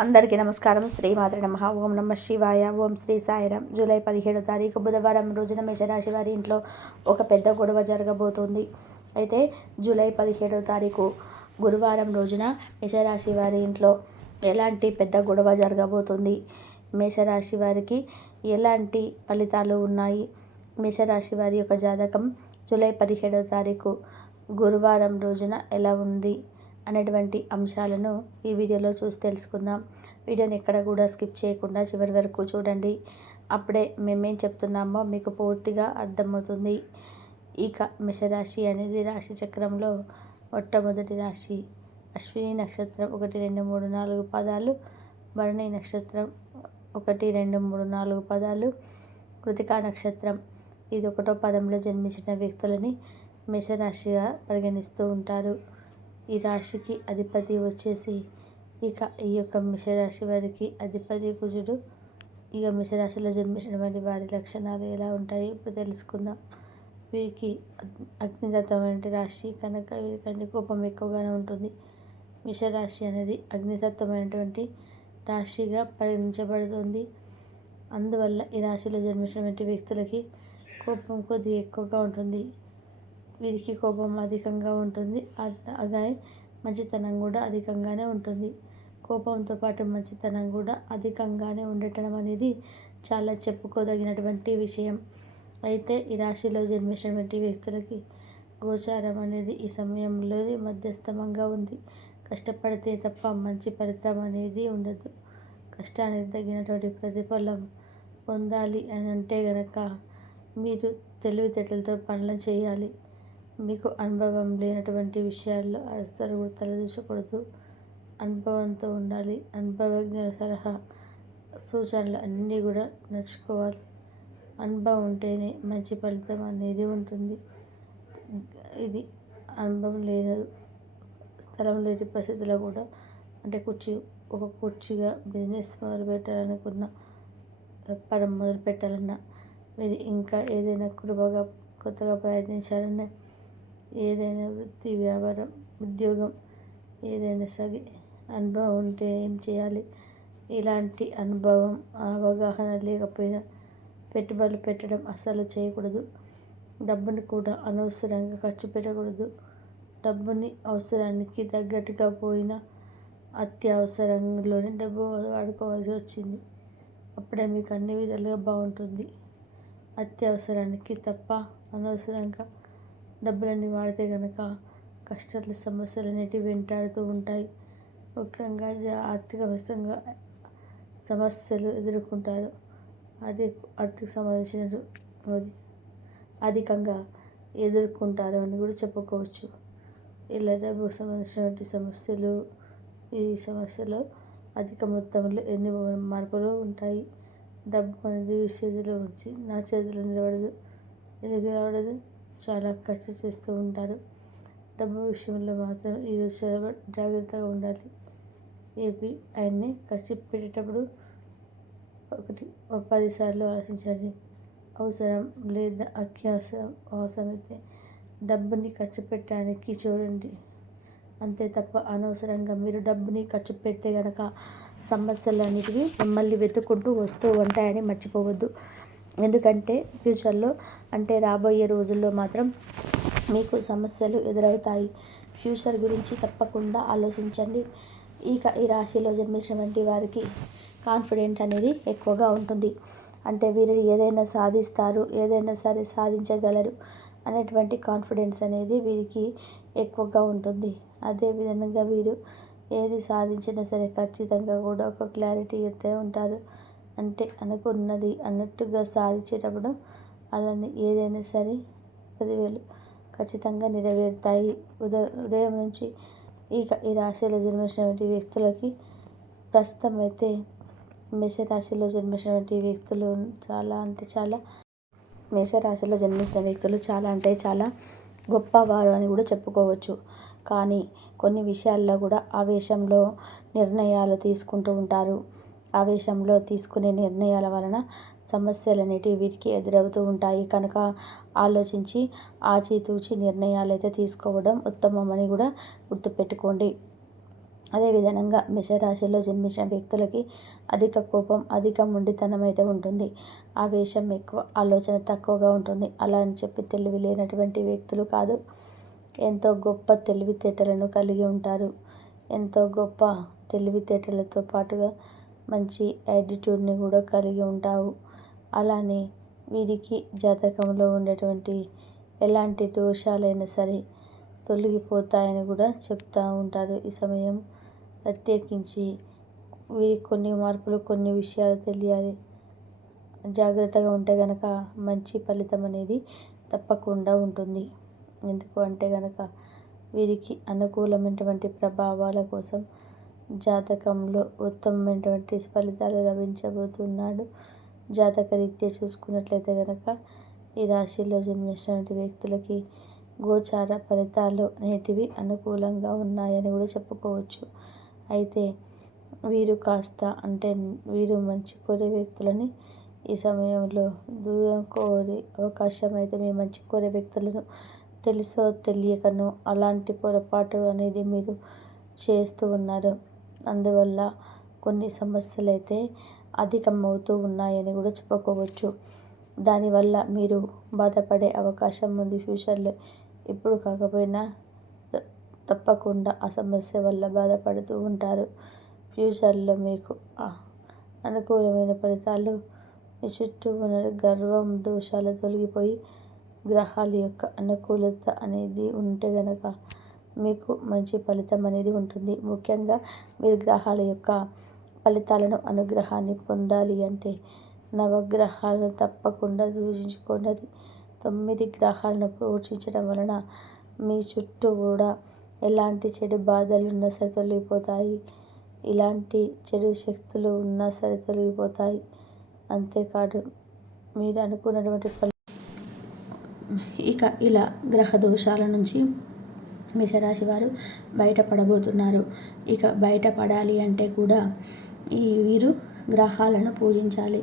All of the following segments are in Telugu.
అందరికీ నమస్కారం. శ్రీమాత్రే నమః. ఓం నమః శివాయ. ఓం శ్రీ సాయిరాం. జూలై 17వ తారీఖు బుధవారం రోజున మేషరాశి వారి ఇంట్లో ఒక పెద్ద గొడవ జరగబోతోంది. అయితే జూలై 17వ తారీఖు గురువారం రోజున మేషరాశి వారి ఇంట్లో ఎలాంటి పెద్ద గొడవ జరగబోతుంది, మేషరాశి వారికి ఎలాంటి ఫలితాలు ఉన్నాయి, మేషరాశి వారి యొక్క జాతకం జూలై 17వ తారీఖు గురువారం రోజున ఎలా ఉంది అనేటువంటి అంశాలను ఈ వీడియోలో చూసి తెలుసుకుందాం. వీడియోని ఎక్కడ కూడా స్కిప్ చేయకుండా చివరి వరకు చూడండి. అప్పుడే మేమేం చెప్తున్నామో మీకు పూర్తిగా అర్థమవుతుంది. ఇక మేషరాశి అనేది రాశి చక్రంలో మొట్టమొదటి రాశి. అశ్విని నక్షత్రం 1, 2, 3, 4 పదాలు, భరణి నక్షత్రం 1, 2, 3, 4 పదాలు, కృతికా నక్షత్రం ఇది 1వ పదంలో జన్మించిన వ్యక్తులని మేషరాశిగా పరిగణిస్తూ ఉంటారు. ఈ రాశికి అధిపతి వచ్చేసి ఇక ఈ యొక్క మేషరాశి వారికి అధిపతి కుజుడు. ఇక మేషరాశిలో జన్మించినటువంటి వారి లక్షణాలు ఎలా ఉంటాయో ఇప్పుడు తెలుసుకుందాం. వీరికి అగ్నితత్వమైన రాశి కనుక వీరికి కోపం ఎక్కువగానే ఉంటుంది. మేషరాశి అనేది అగ్నితత్వమైనటువంటి రాశిగా పరిగణించబడుతుంది. అందువల్ల ఈ రాశిలో జన్మించినటువంటి వ్యక్తులకి కోపం కొద్దిగా ఎక్కువగా ఉంటుంది. వీరికి కోపం అధికంగా ఉంటుంది. అలాగే మంచితనం కూడా అధికంగానే ఉంటుంది. కోపంతో పాటు మంచితనం కూడా అధికంగానే ఉండటం అనేది చాలా చెప్పుకోదగినటువంటి విషయం. అయితే ఈ రాశిలో జన్మించినటువంటి వ్యక్తులకి గోచారం అనేది ఈ సమయంలో మధ్యస్థమంగా ఉంది. కష్టపడితే తప్ప మంచి ఫలితం అనేది ఉండదు. కష్టానికి తగినటువంటి ప్రతిఫలం పొందాలి అని అంటే గనక మీరు తెలివితేటలతో పనులు చేయాలి. మీకు అనుభవం లేనటువంటి విషయాల్లో అస్సలు కూడా తలదూచకూడదు. అనుభవంతో ఉండాలి. అనుభవజ్ఞుల సలహా సూచనలు అన్నీ కూడా నడుచుకోవాలి. అనుభవం ఉంటేనే మంచి ఫలితం అనేది ఉంటుంది. ఇది అనుభవం లేదు, స్థలం లేని పరిస్థితుల్లో కూడా అంటే ఒక కుర్చీగా బిజినెస్ మొదలు పెట్టాలనుకున్న, వ్యాపారం మొదలు పెట్టాలన్నా, మీరు ఇంకా ఏదైనా కొత్తగా ప్రయత్నించాలన్నా, ఏదైనా వృత్తి, వ్యాపారం, ఉద్యోగం ఏదైనా సరే అనుభవం ఉంటే ఏం చేయాలి. ఇలాంటి అనుభవం, అవగాహన లేకపోయినా పెట్టుబడులు పెట్టడం అస్సలు చేయకూడదు. డబ్బుని కూడా అనవసరంగా ఖర్చు పెట్టకూడదు. డబ్బుని అవసరానికి తగ్గట్టుగా పోయినా అత్యవసరంలోనే డబ్బు వాడుకోవాల్సి వచ్చింది. అప్పుడే మీకు అన్ని విధాలుగా బాగుంటుంది. అత్యవసరానికి తప్ప అనవసరంగా డబ్బులన్నీ వాడితే కనుక కష్టాలు, సమస్యలు అనేటివి వెంటాడుతూ ఉంటాయి. ముఖ్యంగా ఆర్థికంగా సమస్యలు ఎదుర్కొంటారు. అది ఆర్థిక సంబంధించినది అధికంగా ఎదుర్కొంటారు అని కూడా చెప్పుకోవచ్చు. ఇలా డబ్బు సంబంధించినటువంటి సమస్యలు, ఈ సమస్యలో అధిక మొత్తంలో ఎన్ని మార్పులు ఉంటాయి. డబ్బు అనేది చేతిలో ఉంచి నా చేతిలో నిలబడదు, ఎందుకు నిలబడదు, చాలా ఖర్చు చేస్తూ ఉంటారు. డబ్బు విషయంలో మాత్రం ఈరోజు చాలా జాగ్రత్తగా ఉండాలి. ఆయన్ని ఖర్చు పెట్టేటప్పుడు 10 సార్లు ఆలోచించండి. అవసరం లేదా అవసరమైతే డబ్బుని ఖర్చు పెట్టడానికి చూడండి. అంతే తప్ప అనవసరంగా మీరు డబ్బుని ఖర్చు పెడితే కనుక సమస్యలు అనేటివి మిమ్మల్ని వెతుక్కుంటూ వస్తూ ఉంటాయని మర్చిపోవద్దు. ఎందుకంటే ఫ్యూచర్లో అంటే రాబోయే రోజుల్లో మాత్రం మీకు సమస్యలు ఎదురవుతాయి. ఫ్యూచర్ గురించి తప్పకుండా ఆలోచించండి. ఇక ఈ రాశిలో జన్మించినటువంటి వారికి కాన్ఫిడెంట్ అనేది ఎక్కువగా ఉంటుంది. అంటే వీరు ఏదైనా సాధిస్తారు, ఏదైనా సరే సాధించగలరు అనేటువంటి కాన్ఫిడెన్స్ అనేది వీరికి ఎక్కువగా ఉంటుంది. అదేవిధంగా వీరు ఏది సాధించినా సరే ఖచ్చితంగా కూడా ఒక క్లారిటీ అయితే ఉంటారు. అంటే అనుకున్నది అన్నట్టుగా సాధించేటప్పుడు అలానే ఏదైనా సరే 10,000 ఖచ్చితంగా నెరవేరుతాయి. ఉదయం నుంచి ఇక ఈ రాశిలో జన్మించినటువంటి వ్యక్తులకి ప్రస్తుతం అయితే మేషరాశిలో జన్మించినటువంటి వ్యక్తులు మేషరాశిలో జన్మించిన వ్యక్తులు చాలా అంటే చాలా గొప్పవారు అని కూడా చెప్పుకోవచ్చు. కానీ కొన్ని విషయాల్లో కూడా ఆవేశంలో నిర్ణయాలు తీసుకుంటూ ఉంటారు. ఆవేశంలో తీసుకునే నిర్ణయాల వలన సమస్యలు అనేటివి వీరికి ఎదురవుతూ ఉంటాయి. కనుక ఆలోచించి ఆచితూచి నిర్ణయాలు అయితే తీసుకోవడం ఉత్తమమని కూడా గుర్తుపెట్టుకోండి. అదేవిధంగా మేషరాశిలో జన్మించిన వ్యక్తులకి అధిక కోపం, అధిక మొండితనం అయితే ఉంటుంది. ఆవేశం ఎక్కువ, ఆలోచన తక్కువగా ఉంటుంది. అలా అని చెప్పి తెలివి లేనటువంటి వ్యక్తులు కాదు. ఎంతో గొప్ప తెలివితేటలను కలిగి ఉంటారు. ఎంతో గొప్ప తెలివితేటలతో పాటుగా మంచి యాటిట్యూడ్ని కూడా కలిగి ఉంటావు. అలానే వీరికి జాతకంలో ఉండేటువంటి ఎలాంటి దోషాలైనా సరే తొలగిపోతాయని కూడా చెప్తూ ఉంటారు. ఈ సమయం ప్రత్యేకించి వీరికి కొన్ని మార్పులు, కొన్ని విషయాలు తెలియాలి. జాగ్రత్తగా ఉంటే కనుక మంచి ఫలితం అనేది తప్పకుండా ఉంటుంది. ఎందుకు అంటే కనుక వీరికి అనుకూలమైనటువంటి ప్రభావాల కోసం జాతకంలో ఉత్తమమైనటువంటి ఫలితాలు లభించబోతున్నాడు. జాతకరీత్యా చూసుకున్నట్లయితే కనుక ఈ రాశిలో జన్మించినటువంటి వ్యక్తులకి గోచార ఫలితాలు అనేటివి అనుకూలంగా ఉన్నాయని కూడా చెప్పుకోవచ్చు. అయితే వీరు వీరు మంచి కోరే వ్యక్తులని ఈ సమయంలో దూరం కోరే అవకాశం అయితే, మీ మంచి కోరే వ్యక్తులను తెలుసో తెలియకనో అలాంటి పొరపాటు అనేది మీరు చేస్తూ ఉన్నారు. అందువల్ల కొన్ని సమస్యలు అయితే అధికమవుతూ ఉన్నాయని కూడా చెప్పుకోవచ్చు. దానివల్ల మీరు బాధపడే అవకాశం ఉంది ఫ్యూచర్లో. ఇప్పుడు కాకపోయినా తప్పకుండా ఆ సమస్య వల్ల బాధపడుతూ ఉంటారు. ఫ్యూచర్లో మీకు అనుకూలమైన ఫలితాలు మీ చుట్టూ ఉన్న గర్వం, దోషాలు తొలగిపోయి గ్రహాల యొక్క అనుకూలత అనేది ఉంటే గనక మీకు మంచి ఫలితం అనేది ఉంటుంది. ముఖ్యంగా మీరు గ్రహాల యొక్క ఫలితాలను, అనుగ్రహాన్ని పొందాలి అంటే నవగ్రహాలను తప్పకుండా పూజించుకోండి. 9 గ్రహాలను పూజించడం వలన మీ చుట్టూ కూడా ఎలాంటి చెడు బాధలు ఉన్నా సరే తొలగిపోతాయి. ఇలాంటి చెడు శక్తులు ఉన్నా సరే తొలగిపోతాయి. అంతేకాదు మీరు అనుకున్నటువంటి ఇక ఇలా గ్రహ దోషాల నుంచి మేషరాశి వారు బయటపడబోతున్నారు. ఇక బయటపడాలి అంటే కూడా వీరు గ్రహాలను పూజించాలి.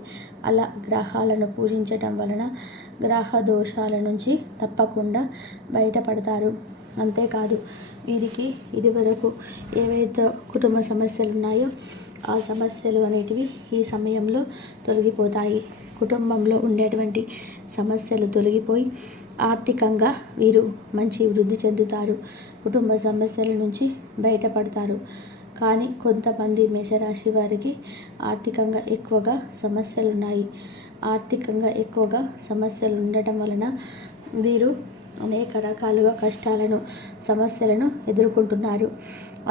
అలా గ్రహాలను పూజించటం వలన గ్రహ దోషాల నుంచి తప్పకుండా బయటపడతారు. అంతేకాదు వీరికి ఇదివరకు ఏవైతే కుటుంబ సమస్యలు ఉన్నాయో ఆ సమస్యలు అనేటివి ఈ సమయంలో తొలగిపోతాయి. కుటుంబంలో ఉండేటువంటి సమస్యలు తొలగిపోయి ఆర్థికంగా వీరు మంచి వృద్ధి చెందుతారు. కుటుంబ సమస్యల నుంచి బయటపడతారు. కానీ కొంతమంది మేషరాశి వారికి ఆర్థికంగా ఎక్కువగా సమస్యలు ఉన్నాయి. ఆర్థికంగా ఎక్కువగా సమస్యలు ఉండటం వలన వీరు అనేక రకాలుగా కష్టాలను, సమస్యలను ఎదుర్కొంటున్నారు.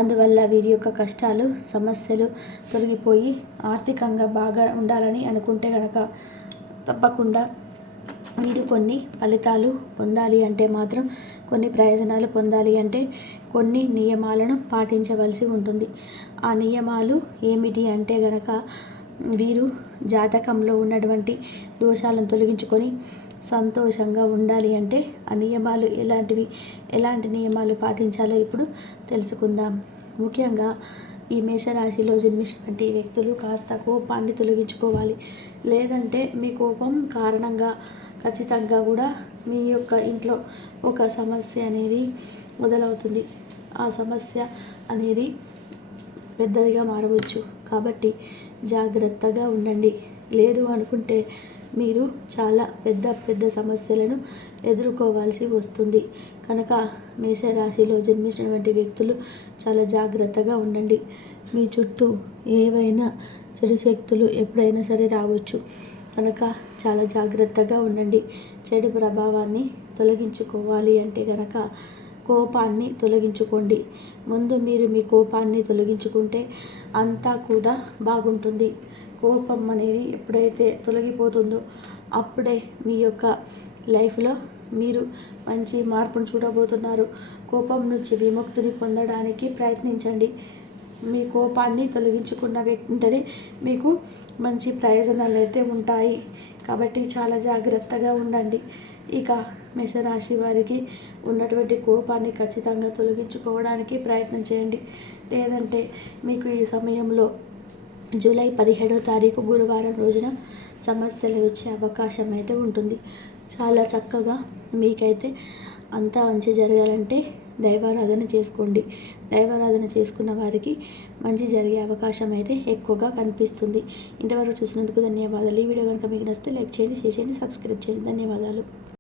అందువల్ల వీరి యొక్క కష్టాలు, సమస్యలు తొలగిపోయి ఆర్థికంగా బాగా ఉండాలని అనుకుంటే కనుక తప్పకుండా మీరు కొన్ని ఫలితాలు పొందాలి అంటే మాత్రం, కొన్ని ప్రయోజనాలు పొందాలి అంటే కొన్ని నియమాలను పాటించవలసి ఉంటుంది. ఆ నియమాలు ఏమిటి అంటే గనక వీరు జాతకంలో ఉన్నటువంటి దోషాలను తొలగించుకొని సంతోషంగా ఉండాలి అంటే ఆ నియమాలు ఎలాంటి నియమాలు పాటించాలో ఇప్పుడు తెలుసుకుందాం. ముఖ్యంగా ఈ మేషరాశిలో జన్మించినటువంటి వ్యక్తులు కాస్త కోపాన్ని తొలగించుకోవాలి. లేదంటే మీ కోపం కారణంగా ఖచ్చితంగా కూడా మీ యొక్క ఇంట్లో ఒక సమస్య అనేది మొదలవుతుంది. ఆ సమస్య అనేది పెద్దదిగా మారవచ్చు. కాబట్టి జాగ్రత్తగా ఉండండి. లేదు అనుకుంటే మీరు చాలా పెద్ద సమస్యలను ఎదుర్కోవాల్సి వస్తుంది. కనుక మేషరాశిలో జన్మించినటువంటి వ్యక్తులు చాలా జాగ్రత్తగా ఉండండి. మీ చుట్టూ ఏవైనా చెడు శక్తులు ఎప్పుడైనా సరే రావచ్చు. కనుక చాలా జాగ్రత్తగా ఉండండి. చెడు ప్రభావాన్ని తొలగించుకోవాలి అంటే కనుక కోపాన్ని తొలగించుకోండి. ముందు మీరు మీ కోపాన్ని తొలగించుకుంటే అంతా కూడా బాగుంటుంది. కోపం అనేది ఎప్పుడైతే తొలగిపోతుందో అప్పుడే మీ యొక్క లైఫ్లో మీరు మంచి మార్పును చూడబోతున్నారు. కోపం నుంచి విముక్తిని పొందడానికి ప్రయత్నించండి. మీ కోపాన్ని తొలగించుకున్న వెంటనే మీకు మంచి ప్రయోజనాలు అయితే ఉంటాయి. కాబట్టి చాలా జాగ్రత్తగా ఉండండి. ఇక మేషరాశి వారికి ఉన్నటువంటి కోపాన్ని ఖచ్చితంగా తొలగించుకోవడానికి ప్రయత్నం చేయండి. లేదంటే మీకు ఈ సమయంలో జూలై 17వ తారీఖు గురువారం రోజున సమస్యలు వచ్చే అవకాశం అయితే ఉంటుంది. చాలా చక్కగా మీకైతే అంతా మంచి జరగాలంటే దైవారాధన చేసుకోండి. దైవారాధన చేసుకున్న వారికి మంచి జరిగే అవకాశం అయితే ఎక్కువగా కనిపిస్తుంది. ఇంతవరకు చూసినందుకు ధన్యవాదాలు. ఈ వీడియో కనుక మీకు నచ్చితే లైక్ చేయండి, షేర్ చేయండి, సబ్స్క్రైబ్ చేయండి. ధన్యవాదాలు.